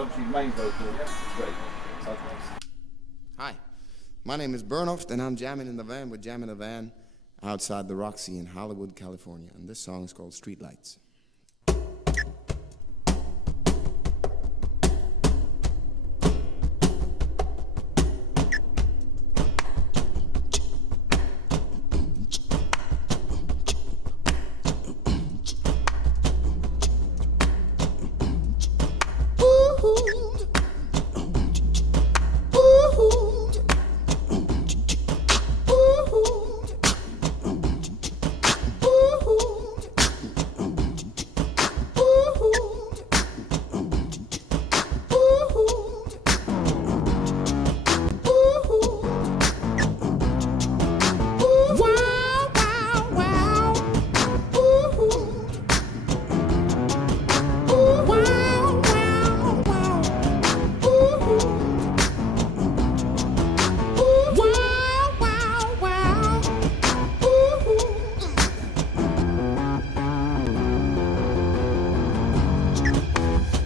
obviously the main vocal. Yeah, great. Hi, my name is Burnoft, and I'm jamming in the van with Jam in the Van outside the Roxy in Hollywood, California. And this song is called Streetlights.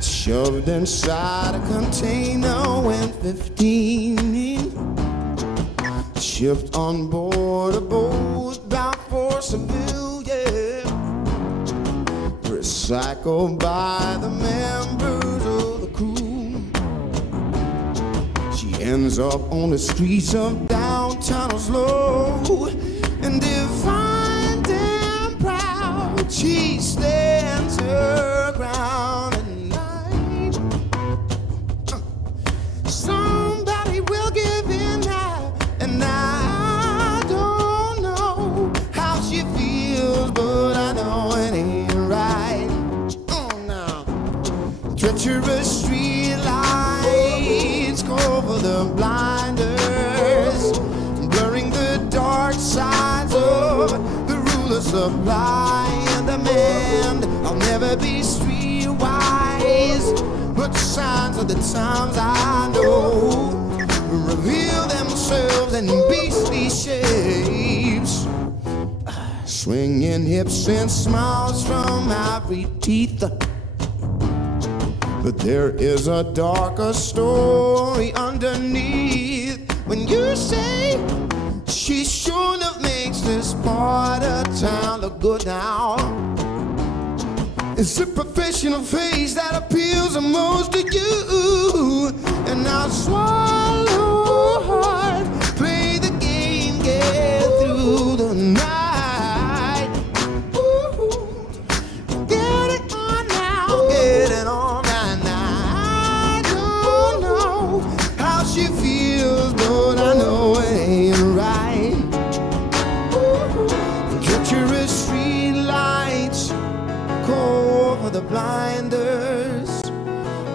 Shoved inside a container went 15. Shipped on board a boat bound for Seville. Recycled by the members of the crew. She ends up on the streets of downtown Oslo. And defiant and proud, she stands her ground. Somebody will give in now, and I don't know how she feels, but I know it ain't right. Oh no, treacherous street lights cover the blinders, blurring the dark sides of the ruler supply and demand. I'll never be streetwise, but the signs of the times I know reveal themselves in beastly shapes. Swinging hips and smiles from ivory teeth. But there is a darker story underneath. When you say she sure enough makes this part of town look good now. It's a professional face that appeals the most to you. And I'll swallow hard, play the game, get through the night. Ooh, get it on now, get it on right now. I don't know how she feels, but I know it ain't right. Treacherous street lights cover the blinders,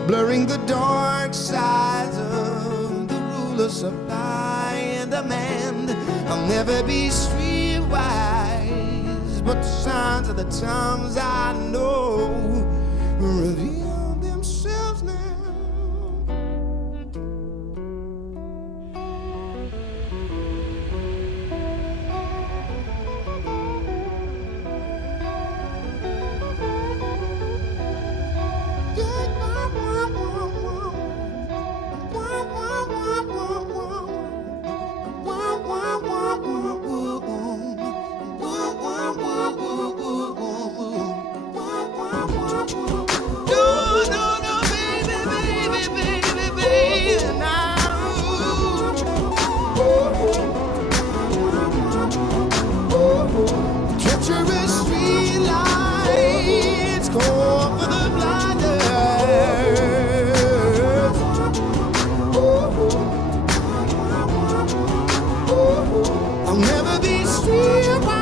blurring the dark sides of the ruler supply and demand. I'll never be streetwise, but the signs of the times I know reveal themselves now. Treacherous street lights cover the blinders. I'll never be streetwise,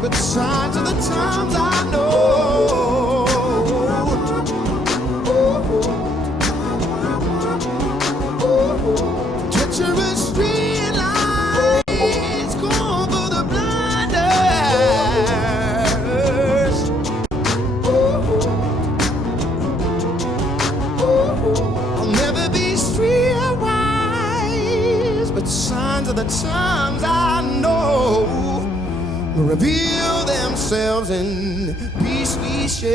but the signs of the times I know. Treacherous street lights cover the blinders. I'll never be streetwise, but signs of the times I know will reveal themselves in beastly shades.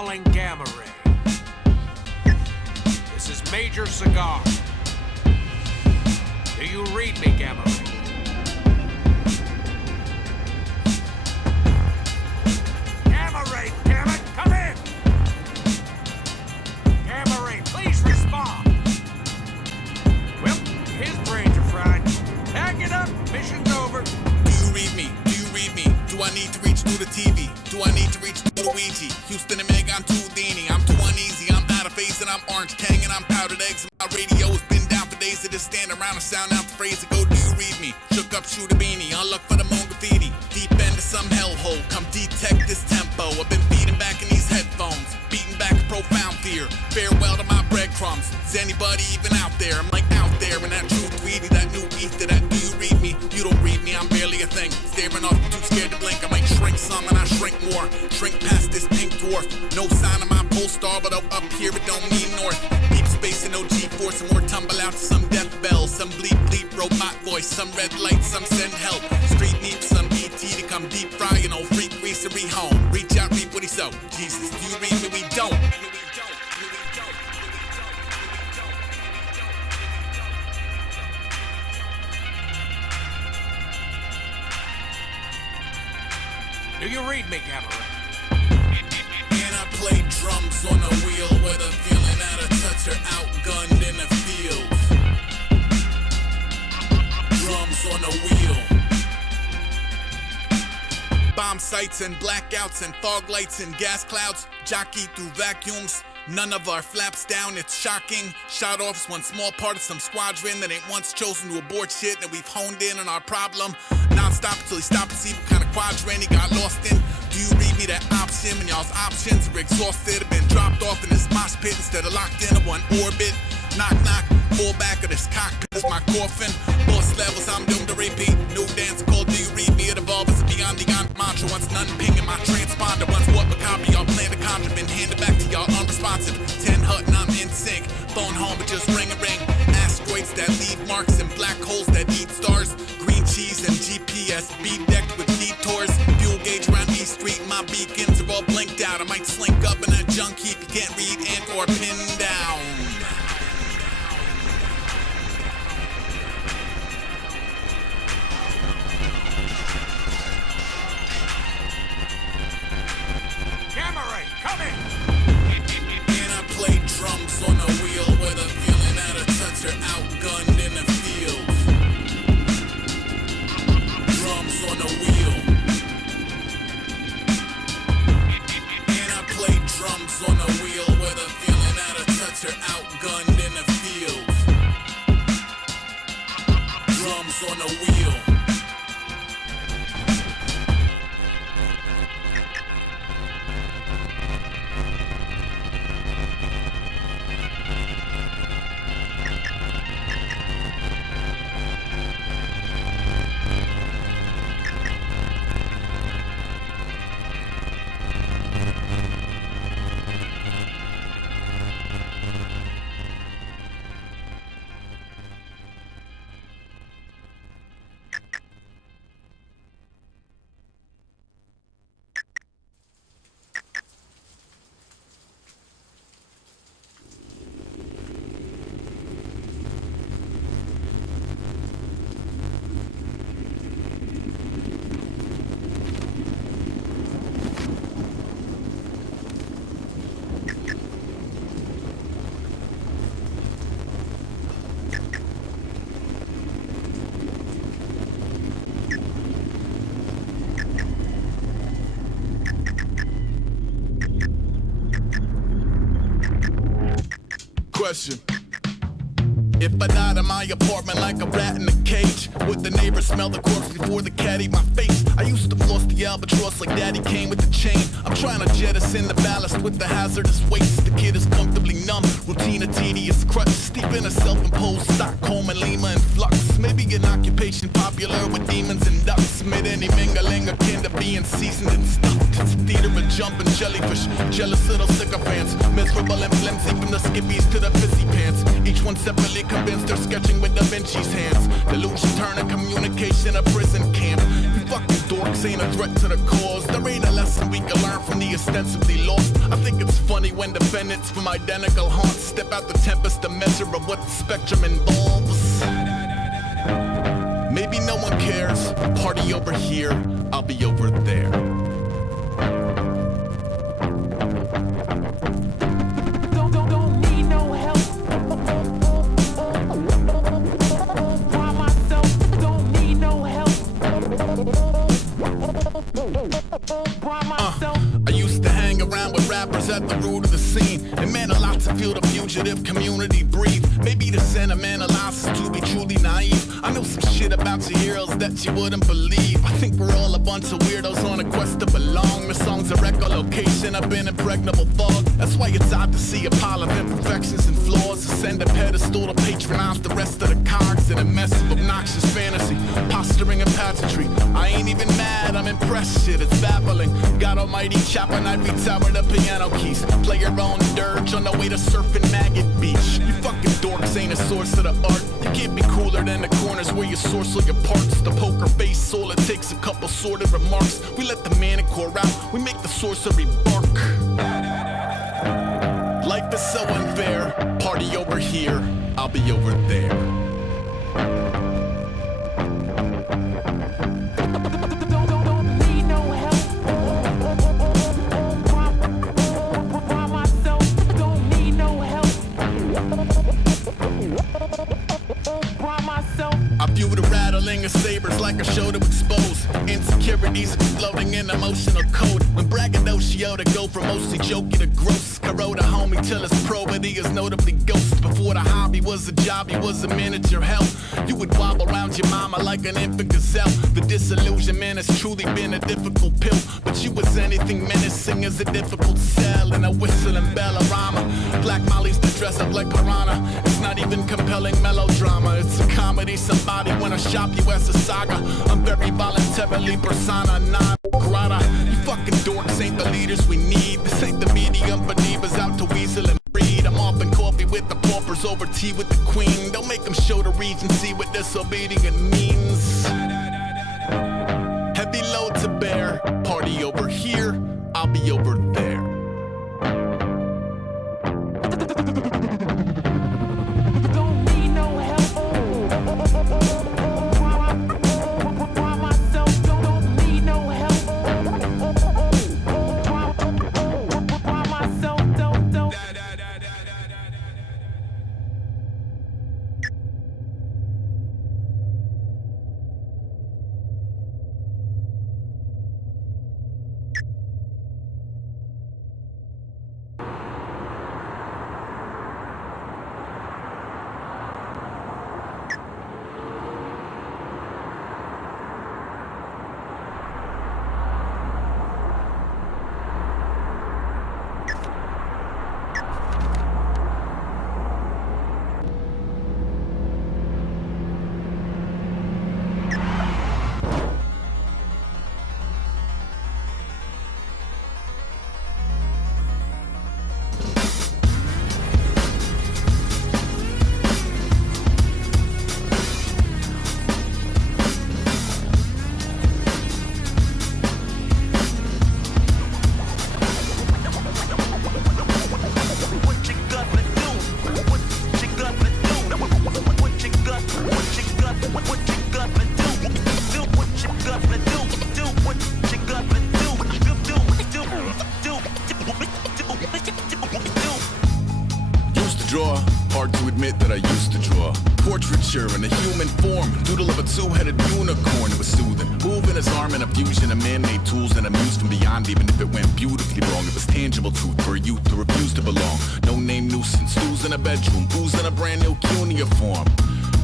calling Gamma Ray. This is Major Cigar. Do you read me, Gamma Ray? Gamma Ray, damn it! Come in! Gamma Ray, please respond. Well, his brains are fried. Pack it up, mission's over. Do you read me? Do you read me? Do I need to reach through the TV? Do I need to reach through the Ouija? Houston and Meg, I'm too Dini. I'm too uneasy. I'm out of phase and I'm orange Kang and I'm powdered eggs. My radio has been down for days. It just stand around and sound out the phrase that go, do you read me? Shook up, shoot a beanie. On luck for the moon graffiti. Deep into some hellhole. Come detect this tempo. I've been beating back in these headphones. Beating back a profound fear. Farewell to my breadcrumbs. Is anybody even out there? I'm like out there in that true tweety, that new ether, that do you read me? You don't read me, I'm barely a thing. Staring off, too scared to blink. I might shrink some and I shrink more. Shrink past this pink dwarf. No sign of my pole star, but up here it don't mean north. Deep space and no G-force, some more tumble out to some death bells. Some bleep bleep robot voice, some red light, some send help. Street needs some ET to come deep fry, you know, freak greasery home. Reach out, reap what he sow. Jesus, do you read me? We don't. Do you read me, Gamma Ray? And I play drums on a wheel with a feeling out of touch or outgunned in the field. Drums on a wheel. Bomb sights and blackouts and fog lights and gas clouds. Jockey through vacuums. None of our flaps down, it's shocking. Shot off's one small part of some squadron that ain't once chosen to abort shit that we've honed in on our problem. Non-stop till he stopped to see what kind of quadrant he got lost in. Do you read me that option when y'all's options are exhausted? Have been dropped off in this mosh pit instead of locked into one orbit. Knock, knock, pull back of this cockpit is my coffin. Boss levels, I'm doomed to repeat. New dance called Do You Read Me? It evolves beyond the mantra. Once none pinging my transponder. Once what macabre, y'all plan to conjure. Been handed back to y'all unresponsive. 10 hut and I'm in sync. Phone home, but just ring a ring. Asteroids that leave marks and black holes that eat stars. Green cheese and GPS, beat decked with detours. Fuel gauge around E Street, my beacons are all blinked out. I might slink up in that junk heap you can't read and or pin down. Gamma Ray, come in! And I play drums on a wheel with a feeling out of touch or outgunned in the field. Drums on a wheel. And I play drums on a wheel with a feeling out of touch or outgunned in the field. Drums on a wheel. Question. If I died in my apartment like a rat in a cage, would the neighbors smell the corpse before the cat ate my face? I used to floss the albatross like daddy came with the chain. I'm trying to jettison the ballast with the hazardous waste. The kid is comfortably numb, routine a tedious crutch. Steep in a self-imposed Stockholm and Lima in flux. Maybe an occupation popular with demons and ducks. Mid any mingling akin to being seasoned and stuffed. It's theater of jumping jellyfish, jealous little sycophants. Miserable and flimsy from the skippies to the pissy pants. Each one separately convinced they're sketching with Da Vinci's hands. Delusion turning communication a prison camp. You fucking dorks, dorks ain't a threat to the cause. There ain't a lesson we can learn from the ostensibly lost. I think it's funny when defendants from identical haunts step out the tempest to measure of what the spectrum involves. Maybe no one cares. Party over here, I'll be over there. Don't need no help. By myself, don't need no help. By myself. I used to hang around with rappers at the root of the scene. It meant a lot to feel the fugitive community breathe. Maybe to sentimentalize is to be truly naive. I know some shit about your heroes that you wouldn't believe. I think we're all a bunch of weirdos on a quest to belong. The song's a echolocation of an impregnable fog. That's why it's odd to see a pile of imperfections and flaws. Ascend a pedestal to patronize the rest of the cogs in a mess of obnoxious fantasy, posturing and pageantry. I ain't even mad, I'm impressed, shit, it's babbling. God almighty, chop and ivory tower the piano keys. Play your own dirge on the way to surfing Maggot Beach. You fucking dorks ain't a source of the art. You can't be cooler than the corners where you source all your parts. The poker face, all it takes a couple sordid remarks. We let the manicore out, we make the sorcery bark. Life is so unfair. Party over here, I'll be over there. Don't need no help. By myself, don't need no help. By myself. I view the rattling of sabers like a show to expose insecurities exploding in emotional code. When braggadocio to go from mostly jokey to gross. Corrode a homie till his probity is notably ghost. Before the hobby was a job, he was a miniature hell. You would wobble around your mama like an infant gazelle. The disillusionment has truly been a difficult pill. But you was anything menacing as a difficult sell. And a whistling Bellarama. Black Molly's to dress up like piranha. It's not even compelling melodrama. It's a comedy, somebody wanna shop you as a saga. I'm very voluntarily persona non grata. You fucking dorks ain't the leaders we need. This ain't the medium for divas out to weasel and breed. I'm off in coffee with the paupers over tea with the queen. Don't make them show the regency what disobedient means. Heavy load to bear. Party over here, I'll be over there. Don't need no help. By myself, don't need no help. By myself, don't. Hard to admit that I used to draw portraiture in a human form. Doodle of a two-headed unicorn. It was soothing. Moving his arm in a fusion of man-made tools and amused from beyond. Even if it went beautifully wrong, it was tangible truth for a youth to refuse to belong. No name nuisance. Who's in a bedroom? Who's in a brand new cuneiform?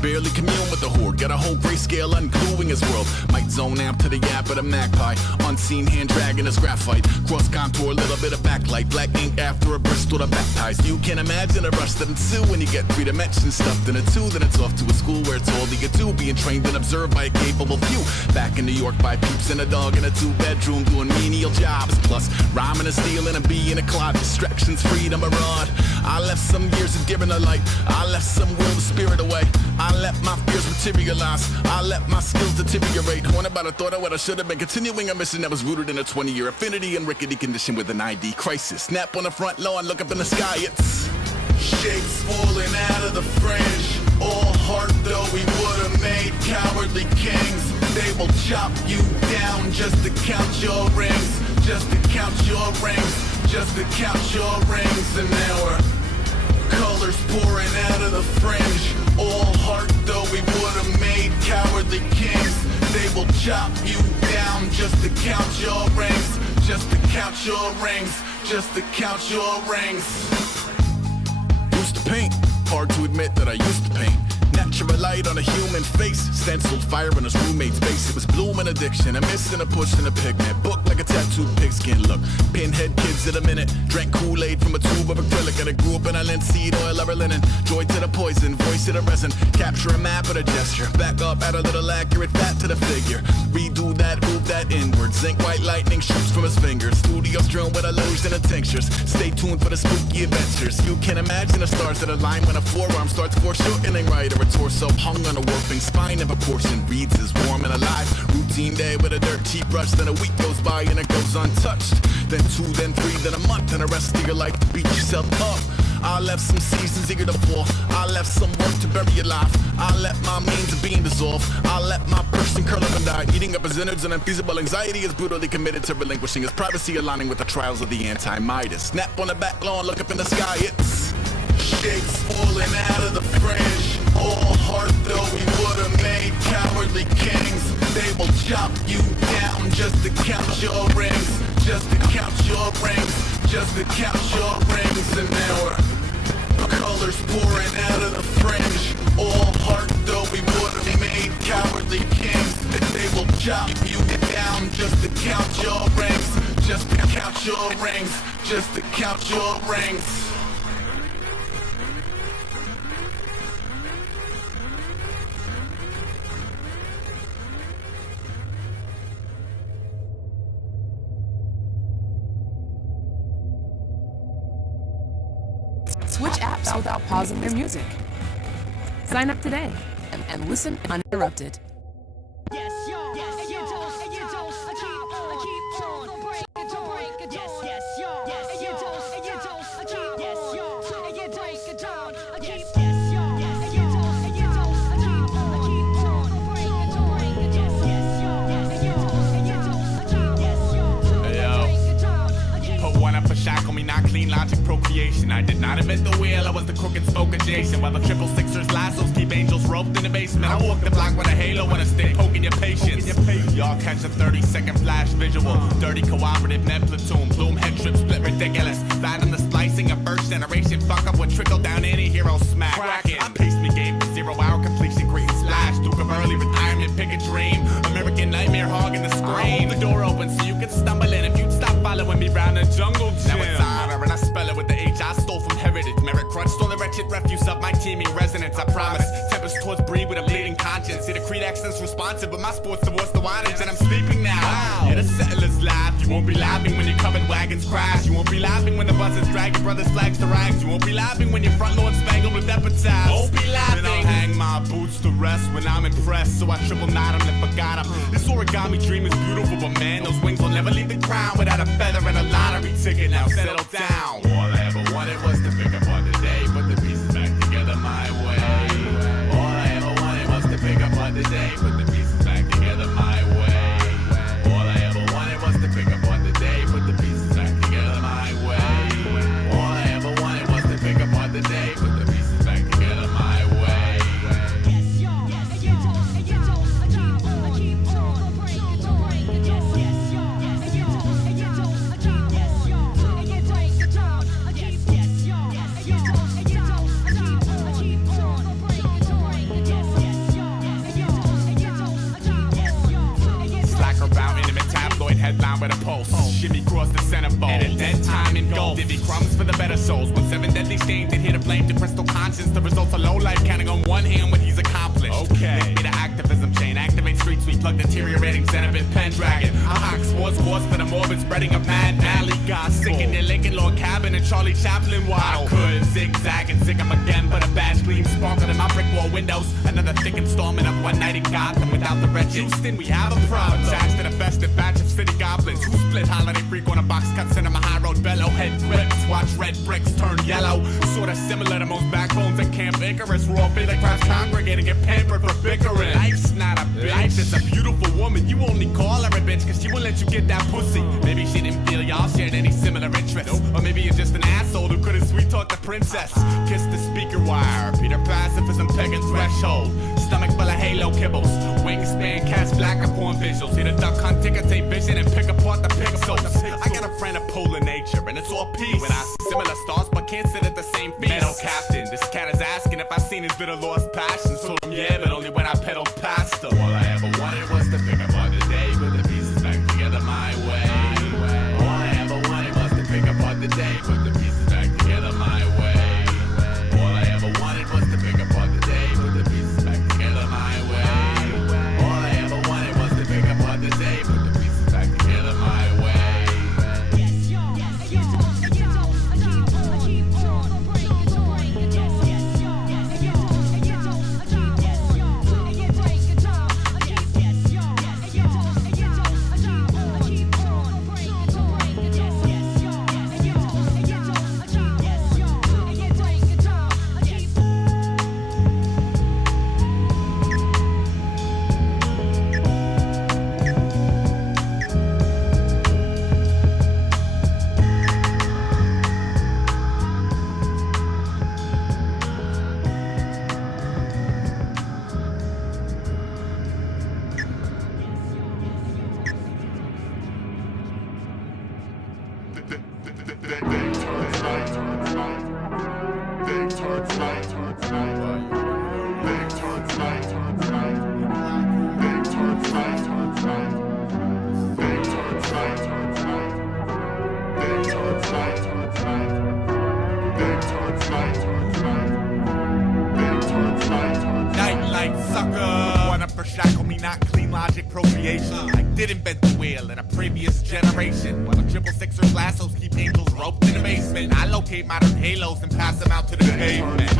Barely commune with the horde. Got a whole grayscale ungluing his world. Might zone amp to the yap of the magpie. Unseen hand dragging his graphite. Cross contour, little bit of backlight. Black ink after a Bristol to baptize. You can imagine a rush that ensue when you get 3 dimensions stuffed in a 2. Then it's off to a school where it's all that you do. Being trained and observed by a capable few. Back in New York 5 peeps and a dog in a 2-bedroom doing menial jobs. Plus, rhyming and stealing and being a clod. Distractions, freedom, a rod. I left some years of giving a light. I left some will the spirit away. I let my fears materialize. I let my skills deteriorate. One about a thought of what I should have been. Continuing a mission that was rooted in a 20-year affinity and rickety condition with an ID crisis. Snap on the front lawn, look up in the sky. It's shapes falling out of the fringe. All heart though we would have made cowardly kings. They will chop you down just to count your rings. Just to count your rings. Just to count your rings. And now we're colors pouring out of the fringe. All heart though we would have made cowardly kings. They will chop you down just to count your rings. Just to count your rings. Just to count your rings. Used to paint, hard to admit that I used to paint. Natural light on a human face, stenciled fire in his roommate's face. It was blooming addiction, a miss and a push and a pigment. Book like a tattooed pigskin look. Pinhead kids in a minute. Drank Kool-Aid from a tube of acrylic. And I grew up in a linseed oil of linen. Joy to the poison, voice to the resin. Capture a map of a gesture. Back up, add a little accurate fat to the figure. Redo that, move that inward. Zinc white lightning shoots from his fingers. Studio strewn with illusion and tinctures. Stay tuned for the spooky adventures. You can imagine the stars that align when a forearm starts foreshortening right. Or a torso hung on a warping spine in proportion. Reads as warm and alive. Routine day with a dirt cheap brush. Then a week goes by and it goes untouched. Then 2, then 3, then a month. And the rest of your life to beat yourself up. I left some seasons eager to fall. I left some work to bury alive. I let my means of being dissolve. I let my person curl up and die. Eating up his innards and unfeasible anxiety is brutally committed to relinquishing his privacy, aligning with the trials of the anti-Midas. Snap on the back lawn, look up in the sky. It's shapes falling out of the fringe. All heart though we would have made cowardly kings. They will chop you down just to count your rings. Just to count your rings. Just to count your rings. And now we're colors pouring out of the fringe. All heart though we would have made cowardly kings. They will chop you down just to count your rings. Just to count your rings. Just to count your rings. Switch apps without pausing their music. Sign up today and listen uninterrupted. Yes, yo. Yes, and you don't, and you don't. I keep on. Don't break it, don't break it. Yes, yes, yo. Yes, and you don't, and you don't. I keep yes, yo. And you break it down. I keep yes, yo. Yes, and you don't, and you don't. I keep on. Don't break it, don't break it. Yes, yes, yo. Yes, and you don't, and you don't. I keep yes, yo. Hey, yo. Put one up a shackle me, not clean logic procreation. I did not invent the wheel, I was the crook and spoke adjacent. While the 666ers lassos keep angels roped in the basement. I walk the block with a halo and a stick poking your patience. Y'all catch a 30-second flash visual. Dirty cooperative net platoon. Bloom head trip split ridiculous. Fathom the splicing of first generation. Fuck up with trickle down any hero smack. Cracking. I paced me game for 0-hour completion. Green slash. Duke of early retirement. Pick a dream. American nightmare hogging the screen. The door open so you can stumble in if you'd stop following me round the jungle gym. Now it's honor and I spell it with the H I stole from heritage. Merit crunch stole the wretched refuse of my teaming resonance. I promise. Tempest towards breed with a bleeding conscience. See the Creed accent's responsive, but my sports divorce the winage and I'm sleeping now. Wow. Yeah, the settlers laugh. You won't be laughing when your covered wagons crash. You won't be laughing when the buses drag your brother's flags to rags. You won't be laughing when your front lawn spangled with epitaphs. Won't be laughing. Then I'll hang my boots to rest when I'm impressed. So I triple knot them and forgot them. This origami dream is beautiful, but man, those wings will never leave the ground without a feather and a lottery ticket. Now settle down. All I ever wanted was to pick up on the day, put the pieces back together my way. All I ever wanted was to pick up on the day, put the pieces back together my way. All I ever wanted was to pick up on the day, put the pieces back together my way. All I ever wanted was to pick up on the day, put the pieces back together my way. Yes, yo. Yes, and you don't, and you don't. I keep on. Don't break it, don't break it. Yes, yes, yo. Yes, and you don't, and you don't. I keep yes, yo. And you break it down. I keep yes, yo. Yes, and you don't, and you don't. I keep on. Don't break it, don't break it. Yes, yes, yo. Yes, and you don't, and you don't. I keep yes, yo. And you Slack about intimate tabloid headline with a pulse. Shimmy cross the centerfold. At a dead time in gold. Divvy crumbs for the better souls. When 7 deadly stains did here to blame the crystal conscience. The results of low life counting on one hand what he's accomplished. Okay. Link me to activism chain. Activate streets we plug deteriorating Zenobin Pendragon. I hawk sports course for the morbid spreading of mad valley. Got sick in their Lincoln Log cabin and Charlie Chaplin waddle. I could zigzag and zig 'em again, but a bad gleam sparkled in my brick wall windows. Another thick installment of One Night in Gotham without the wretched. Houston, we have a problem. Attached to the festive batch of city goblins who split holiday freak on a box cut cinema high road bellow. Head rips, watch red bricks turn yellow. Sorta similar to most backbones at Camp Icarus. Raw beta crowds congregating and pampered for bickering. Life's not a bitch. Life is a beautiful woman. You only call her a bitch cause she won't let you get that pussy. Maybe she didn't feel y'all shared any similar interests. Or maybe you're just an asshole who couldn't sweet talk the princess. Kiss the speaker wire. Peter pacifism pegging threshold. Stomach full of halo kibbles. Wingspan cast black upon visuals. Hit a duck hunt, ticker tape vision and pick apart the pixels. I got a friend of polar nature and it's all peace. When I see similar stars but can't sit at the same feast. Meadow captain, this cat is asking if I seen his bitter lost passion. Told him yeah, but only when I pedaled past her. All I ever wanted was to pick apart the day with the pieces back together my way. All I ever wanted was to pick apart the day with the pieces back together my way. All I ever wanted was to pick apart the day with the pieces back together my way. All I ever wanted was to pick apart the day with the pieces back together my way. I did invent the wheel in a previous generation. While the triple sixers lassos keep angels roped in the basement, I locate modern halos and pass them out to the pavement.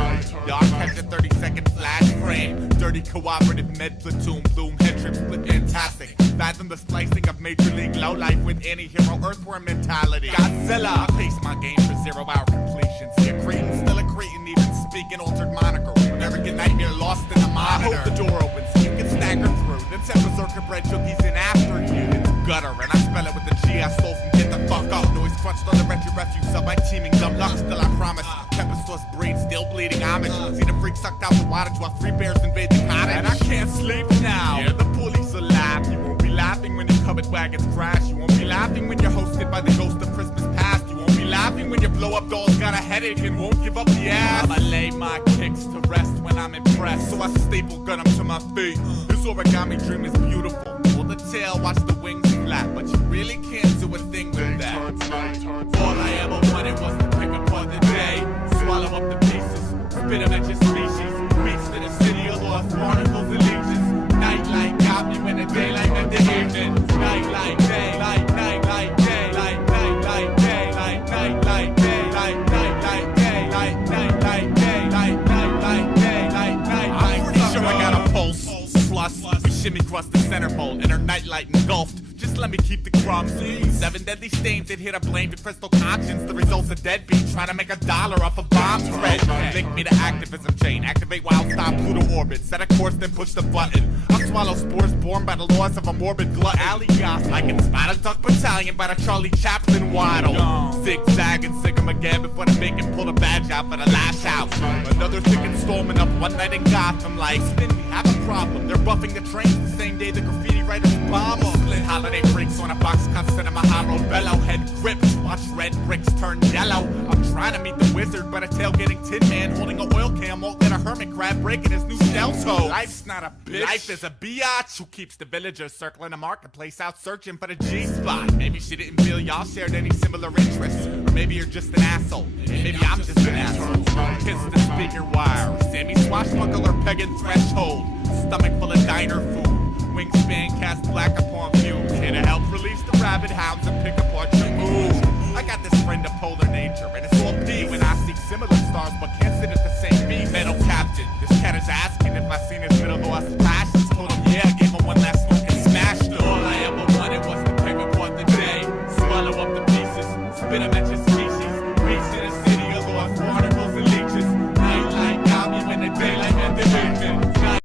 Y'all catch a 30-second flash frame. Dirty cooperative med platoon, bloom head trip split fantastic. Fathom the splicing of major league lowlife with anti-hero earthworm mentality. Godzilla, I pace my game for 0-hour completion. See a Cretan, still a Cretan, even speaking altered moniker. American nightmare lost in the monitor. I hope the door opens so you can stagger through. Then set berserker bread cookies in after you. It's gutter and I spell it with the G I stole from get the fuck up. Noise crunched on the wretched refuse of my teaming dumb luck. Still I promise, pepper sauce brain still bleeding homage. See the freak sucked out the wattage while 3 bears invade the cottage. And I can't sleep now. Yeah, the police will laugh. You won't be laughing when your covered wagons crash. You won't be laughing when you're hosted by the ghost of Christmas past. You won't be laughing when your blow-up doll's got a headache and won't give up the ass. I'ma lay my kicks to rest when I'm impressed. So I staple gun them to my feet. This origami dream is beautiful. Pull the tail, watch the wings flap. But you really can't do a thing with that. All I ever wanted was to pick apart the day, swallow up the pieces, spit them at your species. Beats to the city of lost barnacles and leeches. Nightlight got me when the daylight met the evening. Nightlight, daylight, nightlight, daylight, nightlight, daylight, nightlight, daylight, nightlight, daylight, nightlight, daylight, nightlight, daylight, nightlight. I'm pretty sure I got a pulse. Plus, we shimmy across the center bowl and her nightlight engulfed. Just let me keep the crumbs. 7 deadly stains that hit a blame to crystal conscience. The results of deadbeat trying to make $1 off a bomb threat. Link me to activism chain. Activate wild stop Pluto orbit. Set a course, then push the button. I'll swallow spores born by the loss of a morbid glut. Alley gossip. I can spot a duck battalion by the Charlie Chaplin waddle. Zigzag and sick 'em again before the bacon pull the badge out for the lash out. Another thick installment of One Night in Gotham. Like, then we have a problem. They're buffing the trains the same day the graffiti writers bomb them. Split holiday breaks on a box cut cinema high road bellow. Head grips, watch red bricks turn yellow. I'm trying to meet the wizard, but a tailgating tin man holding a oil can won't let a hermit crab breaking his new shell toe. Life's not a bitch. Life is a biatch who keeps the villagers circling the marketplace out searching for the G-spot. Maybe she didn't feel y'all shared any similar interests. Or maybe you're just an asshole. Maybe I'm just an asshole. Kiss the speaker wire. Sammy swashbuckler pegging threshold. Stomach full of diner food. wingspan cast black upon fumes. Here to help release the rabid hounds and pick apart your moves. I got this friend of polar nature, and it's all P when I see similar stars but can't sit at the same